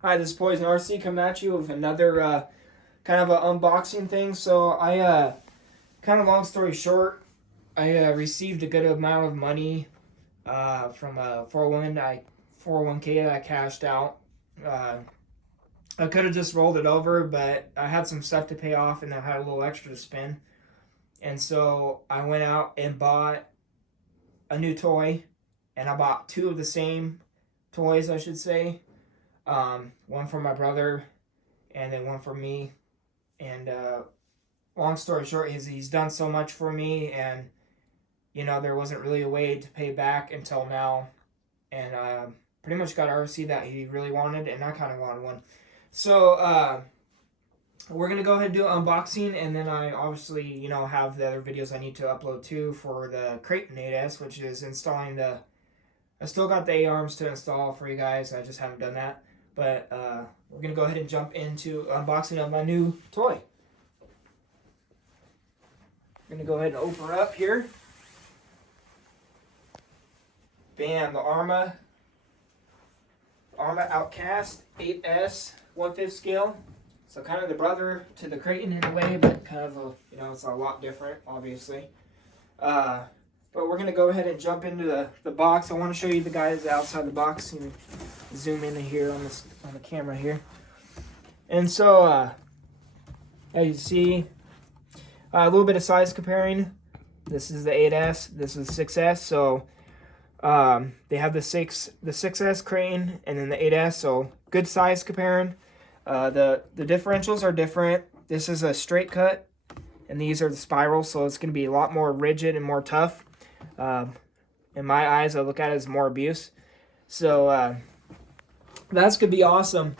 Hi, this is Poison RC coming at you with another kind of an unboxing thing. So kind of long story short, I received a good amount of money from a 401k that I cashed out. Uh, I could have just rolled it over, but I had some stuff to pay off and I had a little extra to spend. And so I went out and bought a new toy, and I bought two of the same toys, I should say. One for my brother and then one for me. And long story short is he's done so much for me, and there wasn't really a way to pay back until now, and pretty much got an RC that he really wanted, and I kind of wanted one. So we're gonna go ahead and do an unboxing, and then I obviously have the other videos I need to upload too for the Creighton 8S, which is installing the. I still got the A-arms to install for you guys. I just haven't done that, but we're gonna go ahead and jump into unboxing of my new toy. I'm going to go ahead and open her up here. Bam, the Arma Outcast 8S 1/5 scale. So kind of the brother to the Creighton in a way, but kind of it's a lot different, obviously. But we're going to go ahead and jump into the box. I want to show you the guys outside the box. And zoom in here on the camera here. And so, as you see, a little bit of size comparing. This is the 8S. This is 6S. So they have the 6S Creighton and then the 8S. So good size comparing. The differentials are different. This is a straight cut, and these are the spirals. So it's going to be a lot more rigid and more tough. In my eyes, I look at it as more abuse. So that's going to be awesome.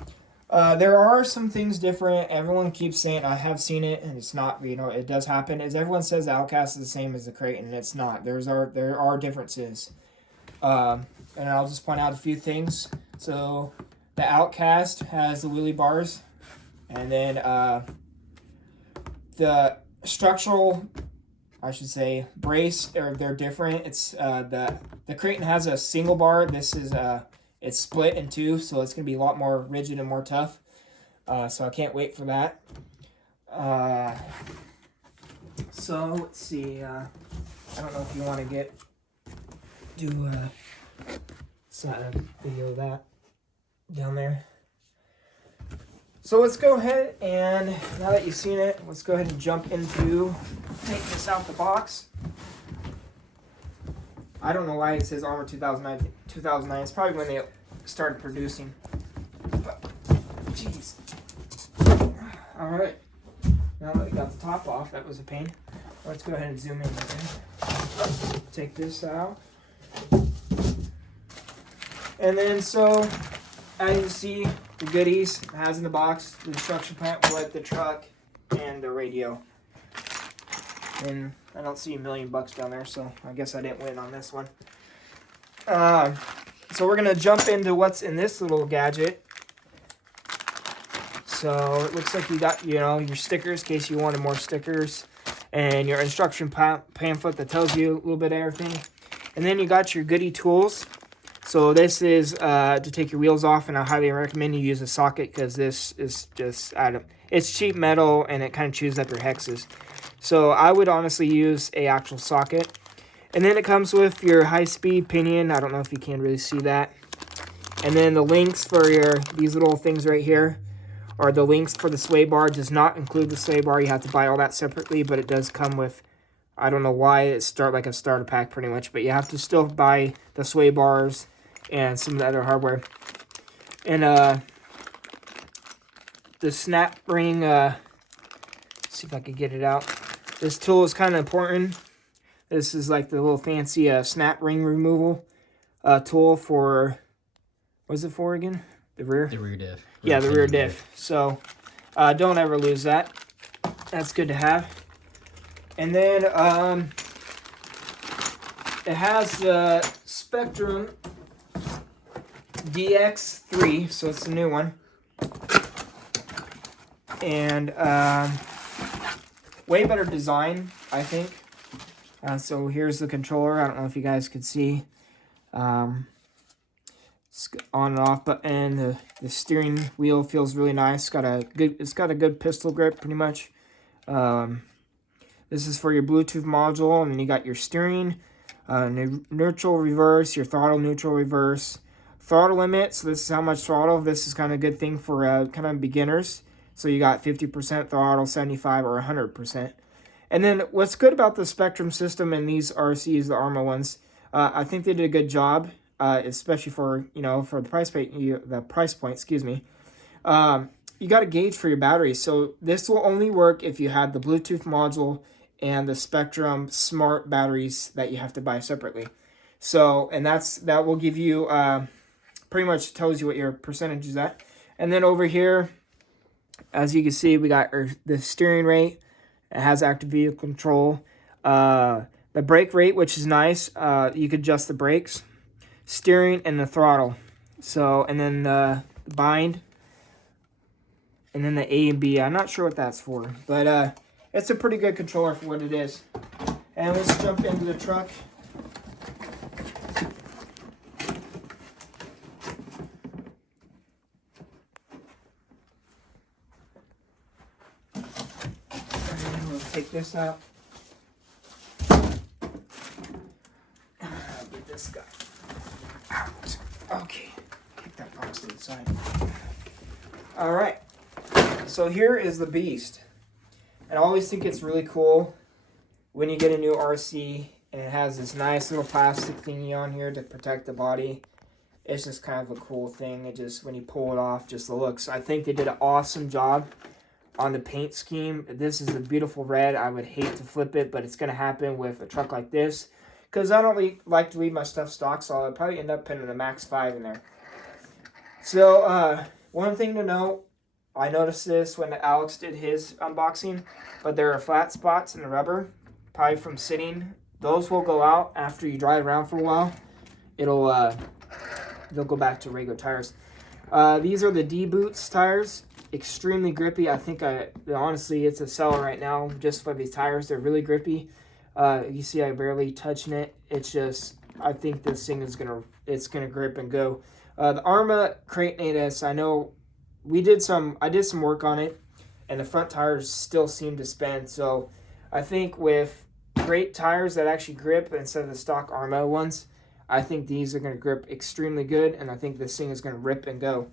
There are some things different. Everyone keeps saying, I have seen it, and it's not, it does happen. As everyone says, the Outcast is the same as the Creighton, and it's not. There are differences. And I'll just point out a few things. So the Outcast has the wheelie bars, and then the structural, I should say, brace, they're different. It's the Creighton has a single bar. This is it's split in two, so it's going to be a lot more rigid and more tough. So I can't wait for that. So let's see. I don't know if you want to do a video of that down there. So let's go ahead and, now that you've seen it, let's go ahead and jump into, take this out the box. I don't know why it says Arma 2009. It's probably when they started producing. But, jeez. Alright. Now that we got the top off, that was a pain. Let's go ahead and zoom in again. Take this out. And then, so, as you see, the goodies it has in the box, the instruction pamphlet, the truck, and the radio. And I don't see $1,000,000 down there, so I guess I didn't win on this one. So we're going to jump into what's in this little gadget. So it looks like you got, your stickers in case you wanted more stickers. And your instruction pamphlet that tells you a little bit of everything. And then you got your goodie tools. So this is to take your wheels off, and I highly recommend you use a socket because this is just, it's cheap metal and it kind of chews up your hexes. So I would honestly use a actual socket. And then it comes with your high-speed pinion. I don't know if you can really see that. And then the links for these little things right here are the links for the sway bar. It does not include the sway bar. You have to buy all that separately, but it does come with, I don't know why, it's like a starter pack pretty much, but you have to still buy the sway bars and some of the other hardware. And the snap ring, see if I can get it out. This tool is kind of important. This is like the little fancy snap ring removal tool for, what is it for again? The rear? The rear diff. Yeah, the rear diff. So don't ever lose that. That's good to have. And then it has the Spectrum DX3, so it's a new one. And way better design, I think. So here's the controller. I don't know if you guys could see. on and off button. The steering wheel feels really nice. It's got a good pistol grip, pretty much. This is for your Bluetooth module, and then you got your steering, neutral, reverse, your throttle, neutral, reverse, throttle limit. So this is how much throttle. This is kind of a good thing for kind of beginners. So you got 50% throttle, 75 or 100%. And then what's good about the Spectrum system and these RCs, the Arma ones, I think they did a good job, especially for for the price point. Excuse me. You got a gauge for your battery, so this will only work if you have the Bluetooth module and the Spectrum smart batteries that you have to buy separately. So, and that will give you pretty much tells you what your percentage is at. And then over here, as you can see, we got the steering rate. It has active vehicle control. The brake rate, which is nice. You could adjust the brakes, steering, and the throttle. So, and then the bind, and then the A and B. I'm not sure what that's for, but it's a pretty good controller for what it is. And let's jump into the truck. And we'll take this out. Get this guy out. Okay, kick that box to the side. All right. So here is the beast. And I always think it's really cool when you get a new RC and it has this nice little plastic thingy on here to protect the body. It's just kind of a cool thing. It just, when you pull it off, just the looks. I think they did an awesome job on the paint scheme. This is a beautiful red. I would hate to flip it, but it's going to happen with a truck like this. Because I don't like to leave my stuff stock, so I'll probably end up putting the Max 5 in there. So, one thing to note, I noticed this when Alex did his unboxing, but there are flat spots in the rubber, probably from sitting. Those will go out after you drive around for a while. They'll go back to regular tires. These are the D-Boots tires, extremely grippy. I think honestly, it's a seller right now just for these tires. They're really grippy. You see, I barely touching it. It's just, I think this thing is it's gonna grip and go. The Arma Crate 8S, I know. I did some work on it, and the front tires still seem to spin. So I think with great tires that actually grip instead of the stock Arma ones, I think these are going to grip extremely good, and I think this thing is going to rip and go.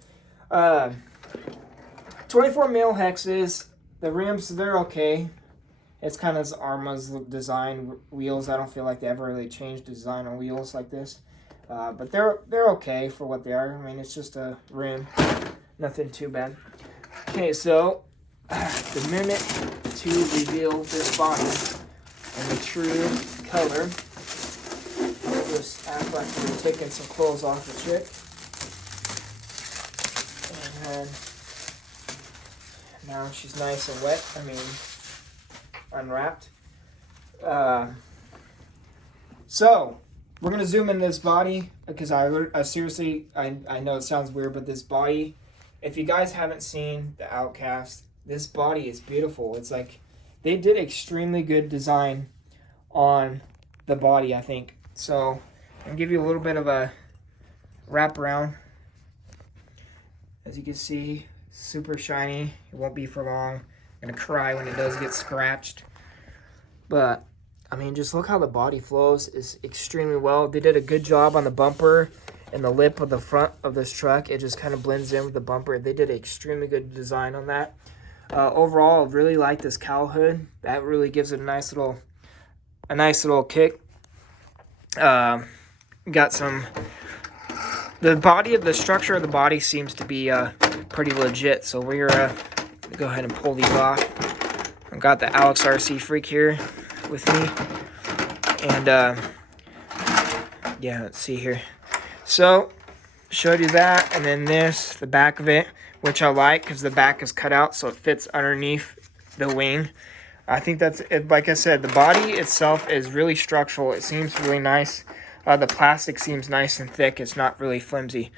24 mil hexes. The rims, they're okay. It's kind of Arma's design wheels. I don't feel like they ever really changed the design on wheels like this. But they're okay for what they are. I mean, it's just a rim. Nothing too bad. Okay, so the minute to reveal this body and the true color. I'll just act like we're taking some clothes off the chick. And then now she's nice and wet. I mean, unwrapped. So we're gonna zoom in this body because I seriously, I know it sounds weird, but this body, if you guys haven't seen the Outcast, this body is beautiful. It's like they did extremely good design on the body, I think. So I'll give you a little bit of a wrap around. As you can see, super shiny. It won't be for long. I'm gonna cry when it does get scratched. But I mean, just look how the body flows is extremely well. They did a good job on the bumper and the lip of the front of this truck. It just kind of blends in with the bumper. They did an extremely good design on that. Overall, I really like this cowl hood. That really gives it a nice little kick. Got some. The body of the structure of the body seems to be pretty legit. So we're gonna go ahead and pull these off. I've got the Alex RC Freak here with me, and yeah, let's see here. So showed you that, and then this, the back of it, which I like because the back is cut out so it fits underneath the wing. I think that's it. Like I said, the body itself is really structural. It seems really nice. The plastic seems nice and thick. It's not really flimsy.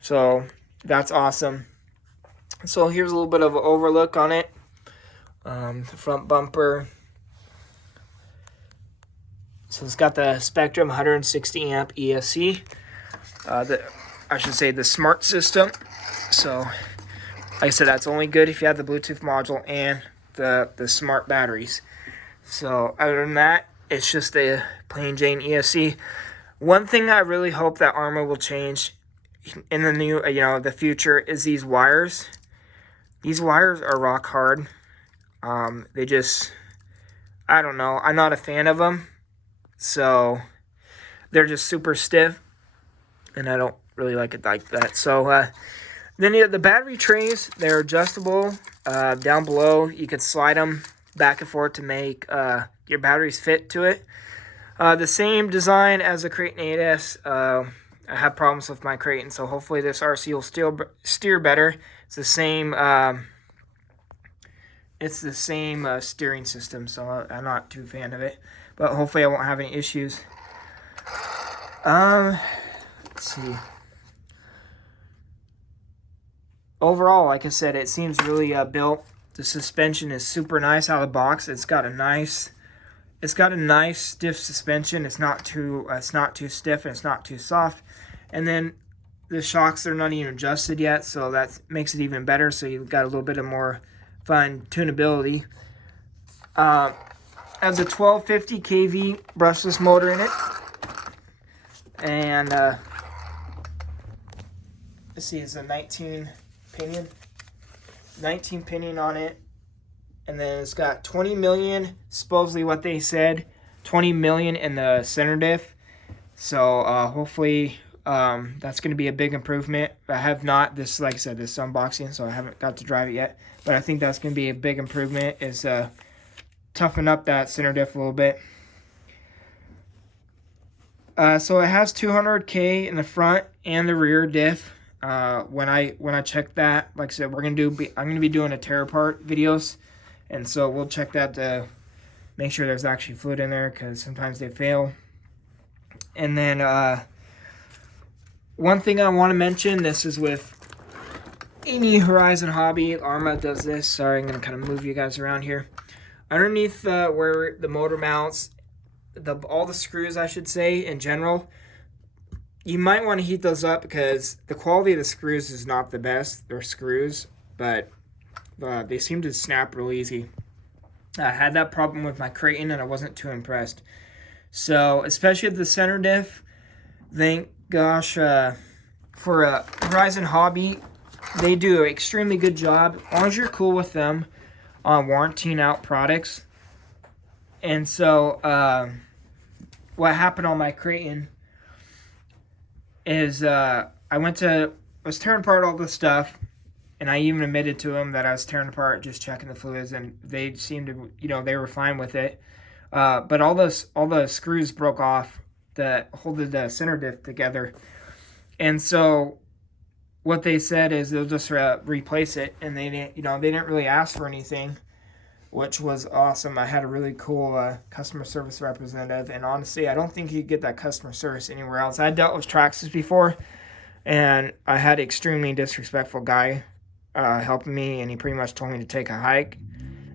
So that's awesome. So here's a little bit of an overlook on it. The front bumper. So it's got the Spectrum 160 amp ESC. I I should say the smart system. So, like I said, that's only good if you have the Bluetooth module and the smart batteries. So, other than that, it's just a plain Jane ESC. One thing I really hope that Arrma will change in the new, the future is these wires. These wires are rock hard. They just, I don't know. I'm not a fan of them. So, they're just super stiff. And I don't really like it like that. So, then the battery trays, they're adjustable. Down below, you can slide them back and forth to make your batteries fit to it. The same design as the Kraton 8S. I have problems with my Kraton, so hopefully this RC will still steer better. It's the same. Steering system, so I'm not too fan of it. But hopefully I won't have any issues. Let's see. Overall, like I said, it seems really built. The suspension is super nice out of the box. It's got a nice stiff suspension. It's not too stiff, and it's not too soft. And then the shocks, they're not even adjusted yet, so that makes it even better. So you've got a little bit of more fine tunability. Has a 1250 kV brushless motor in it, and let's see, it's a 19 pinion on it. And then it's got 20 million, supposedly what they said, 20 million in the center diff. So hopefully that's going to be a big improvement. I have not, like I said, this unboxing, so I haven't got to drive it yet. But I think that's going to be a big improvement, is toughen up that center diff a little bit. So it has 200K in the front and the rear diff. When I check that, like I said, I'm going to be doing a tear apart videos. And so we'll check that to make sure there's actually fluid in there, because sometimes they fail. And then one thing I want to mention, this is with any Horizon hobby. Arrma does this. Sorry, I'm going to kind of move you guys around here. Underneath where the motor mounts, all the screws, I should say, in general, you might want to heat those up, because the quality of the screws is not the best. They're screws, but they seem to snap real easy. I had that problem with my Kraton, and I wasn't too impressed. So, especially with the center diff, thank gosh, for a Horizon hobby, they do an extremely good job, as long as you're cool with them on warrantying out products. And so, what happened on my Kraton is I was tearing apart all this stuff, and I even admitted to them that I was tearing apart, just checking the fluids, and they seemed to, they were fine with it. But all the screws broke off that holded the center diff together. And so what they said is they'll just replace it, and they didn't really ask for anything, which was awesome. I had a really cool customer service representative, and honestly, I don't think you get that customer service anywhere else. I dealt with Traxxas before, and I had an extremely disrespectful guy helping me, and he pretty much told me to take a hike.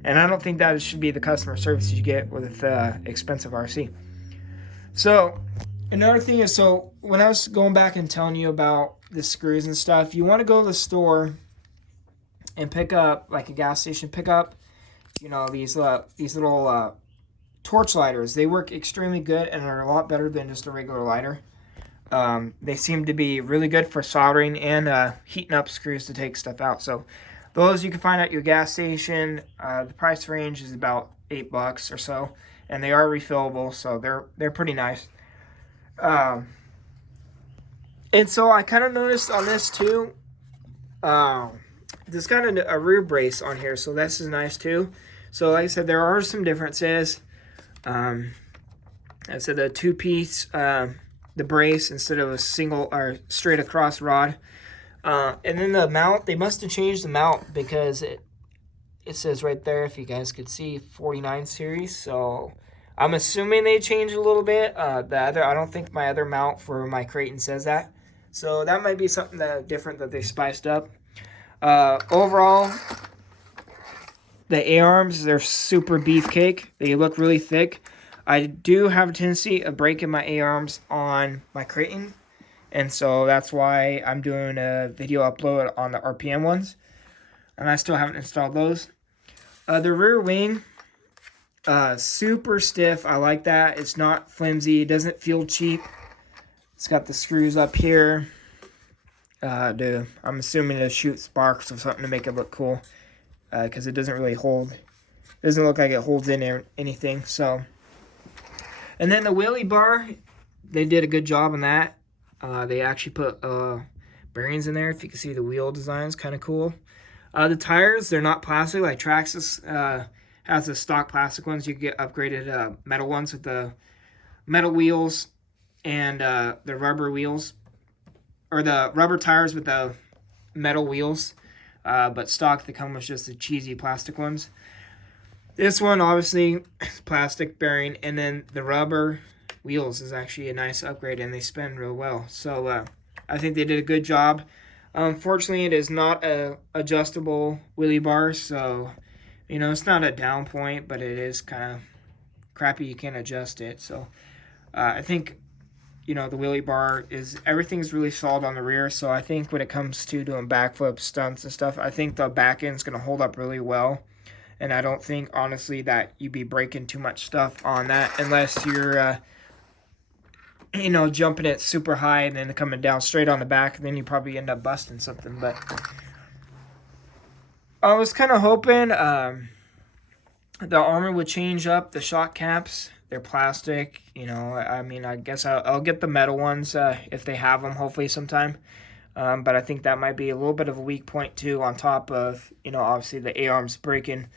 And I don't think that should be the customer service you get with expensive RC. So another thing is, so when I was going back and telling you about the screws and stuff, you want to go to the store and pick up, like a gas station, pick up, these little torch lighters. They work extremely good and are a lot better than just a regular lighter. They seem to be really good for soldering and heating up screws to take stuff out. So those you can find at your gas station. The price range is about $8 or so, and they are refillable, so they're pretty nice. And so I kind of noticed on this too, there's got a rear brace on here, so this is nice too. So like I said, there are some differences. I said the two-piece, the brace instead of a single or straight across rod. And then the mount, they must have changed the mount, because it says right there, if you guys could see, 49 series. So I'm assuming they changed a little bit. I don't think my other mount for my Kraton says that. So that might be something different that they spiced up. Overall, the A-arms, they're super beefcake. They look really thick. I do have a tendency of breaking my A-arms on my Kraton. And so that's why I'm doing a video upload on the RPM ones. And I still haven't installed those. The rear wing, super stiff. I like that. It's not flimsy. It doesn't feel cheap. It's got the screws up here. I'm assuming to shoot sparks or something to make it look cool. Because it doesn't really hold. It doesn't look like it holds in anything. So, and then the wheelie bar, they did a good job on that. They actually put bearings in there. If you can see the wheel design is kind of cool. The tires, they're not plastic like Traxxas has the stock plastic ones. You can get upgraded metal ones with the metal wheels and the rubber wheels, or the rubber tires with the metal wheels. But stock, they come with just the cheesy plastic ones. This one, obviously, is plastic bearing, and then the rubber wheels is actually a nice upgrade, and they spin real well. So I think they did a good job. Unfortunately, it is not a adjustable wheelie bar, so you know it's not a down point, but it is kind of crappy. You can't adjust it. So I think the wheelie bar everything's really solid on the rear. So I think when it comes to doing backflips, stunts, and stuff, I think the back end's gonna hold up really well. And I don't think, honestly, that you'd be breaking too much stuff on that unless you're jumping it super high and then coming down straight on the back, and then you probably end up busting something. But I was kind of hoping the armor would change up the shock caps. They're plastic, I mean, I guess I'll get the metal ones if they have them, hopefully sometime. But I think that might be a little bit of a weak point too, on top of, obviously the A-arms breaking.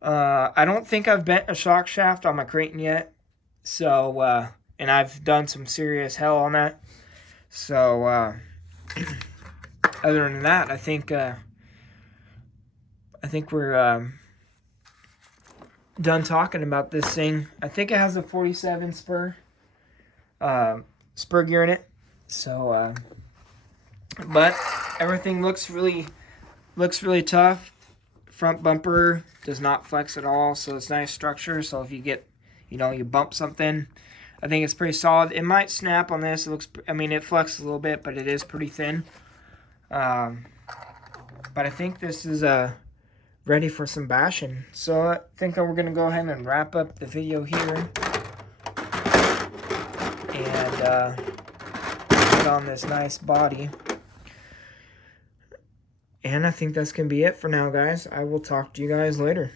I don't think I've bent a shock shaft on my Creighton yet. So, and I've done some serious hell on that. So, other than that, I think we're done talking about this thing. I think it has a 47 spur gear in it. So, but everything looks really tough. Front bumper does not flex at all, so it's nice structure. So if you get, you bump something, I think it's pretty solid. It might snap on this. It flexes a little bit, but it is pretty thin. But I think this is ready for some bashing. So I think we're gonna go ahead and wrap up the video here and put on this nice body. And I think that's going to be it for now, guys. I will talk to you guys later.